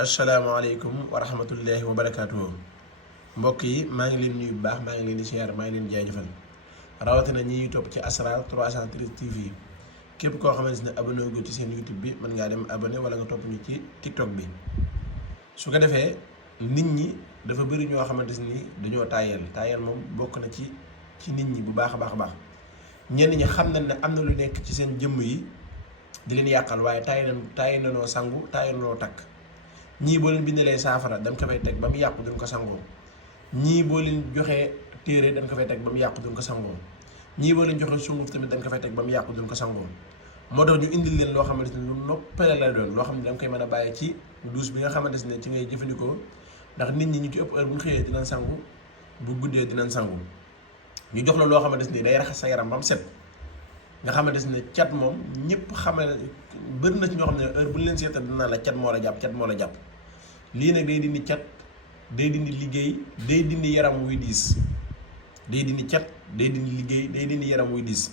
asalaamaaleykum wa rahmatullahi wa barakaatuhu mbokk yi maa ngi leen nuyu bu baax maa ngi leen di siyaar maa ngi leen di jaajëfal rawatina ñi topp ci Asrar 313 TV képp koo xamante ne abonné wu ci seen YouTube bi mën ngaa dem abonné wala nga topp ñu ci TikTok bi su ko defee nit ñi dafa bëri ñoo xamante ni dañoo taayal moom bokk na ci nit ñi bu baax a baax ñenn ñi xam nañ ne am na lu nekk ci seen jëmm yi di leen yàqal waaye taay nanoo sangu taay nanoo takk. ñii boo leen bindalee saafara dañ ko fay teg ba mu yàqu duñ ko sangoo ñii boo leen joxee téere dañ ko fay teg ba mu yàqu duñ ko sangoo ñii boo leen joxee sunguf tamit dañ ko fay teg ba mu yàqu duñ ko sangoo moo tax ñu indil leen loo xamante ne lu noppale la doon loo xam ne da nga koy mën a bàyyi ci douche bi nga xamante ne ci ngay jëfandikoo ndax nit ñi ñu ci ëpp heure bu ñu xëyee dinañ sangu bu guddee dinañ sangu ñu jox la loo xamante ne day raxas sa yaram ba mu set nga xamante ne cat moom ñëpp xamal bëri na ci ñoo xam ne heure bu ñu leen seetal dinaa la cat moo la jàpp lii nag day dindi cat day dindi liggéey day dindi yaram wuy diis day dindi cat day dindi liggéey day dindi yaram wuy diis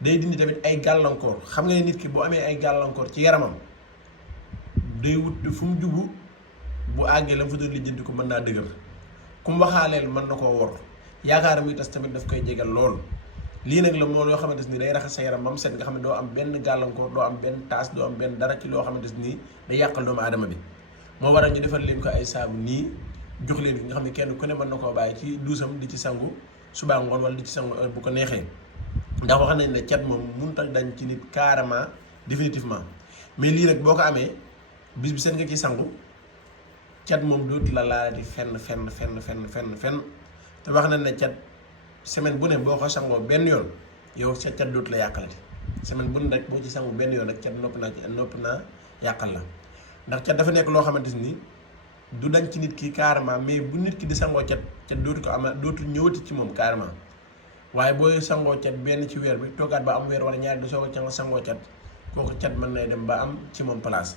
day dindi tamit ay gàllankoor xam nga ne nit ki boo amee ay gàllankoor ci yaramam day wut fu mu jubu bu àggee la mu fa doon lijjanti ko mën naa dëgër ku mu waxaaleel mën na koo wor yaakaar muy tas tamit daf koy jegal lool lii nag la moo loo xamante ni day raxas sa yaram ba mu set nga xam ne doo am benn gàllankoor doo am benn taas doo am benn dara ci loo xamante ni day yàqal doomu aadama bi moo waral ñu defal leen ko ay saabu nii jox leen ko nga xam ne kenn ku ne mën na koo bàyyi ci duusam di ci sangu subaa ngoon wala di ci sangu heure bu ko neexee ndax wax nañ ne cat moom mënut a dañ ci nit carrément définitivement mais lii nag boo ko amee bis bi seen nga ci sangu cat moom dootu la laalati fenn te wax nañ ne cat semaine bu ne boo ko sangoo benn yoon yow sa cat dootu la yàqalati semaine bu ne rek boo ci sangu benn yoon rek cat nopp naa yàqal la ndax cat dafa nekk loo xamante ni du dañ ci nit ki carrément mais bu nit ki di sangoo cat dootu ko ama dootu ñëwati ci moom carrément waaye booy sangoo cat benn ci weer bi toogaat ba am weer wala ñaari di soog a sangoo cat kooku cat mën nay dem ba am ci moom place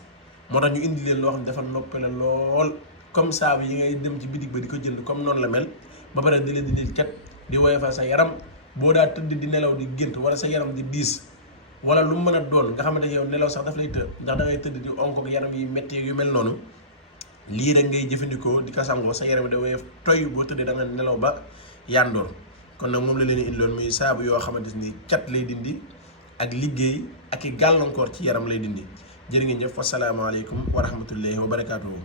moo tax ñu indi leen loo xam ne dafa noppale lool comme saabu yi ngay dem ci bitig ba di ko jënd comme noonu la mel ba pare di leen di nit cat di woyofal sa yaram boo daa tëdd di nelaw di gént wala sa yaram di diis wala lu mu mën a doon nga xamante yow nelaw sax daf lay të ndax da ngay tëdd di onk ak yaram yi métti yu mel noonu lii rek ngay jëfandikoo di ko sangoo sa yaram da woyof toy boo tëddee da nga nelaw ba yandoor kon nag moom la leen indiloon muy saabu yoo xamante ni cat lay dindi ak liggéey ak i gàllankoor ci yaram lay dindi jërë ngeen jëf wasalaamaaleykum wa rahmatullahi wa barakaatuhu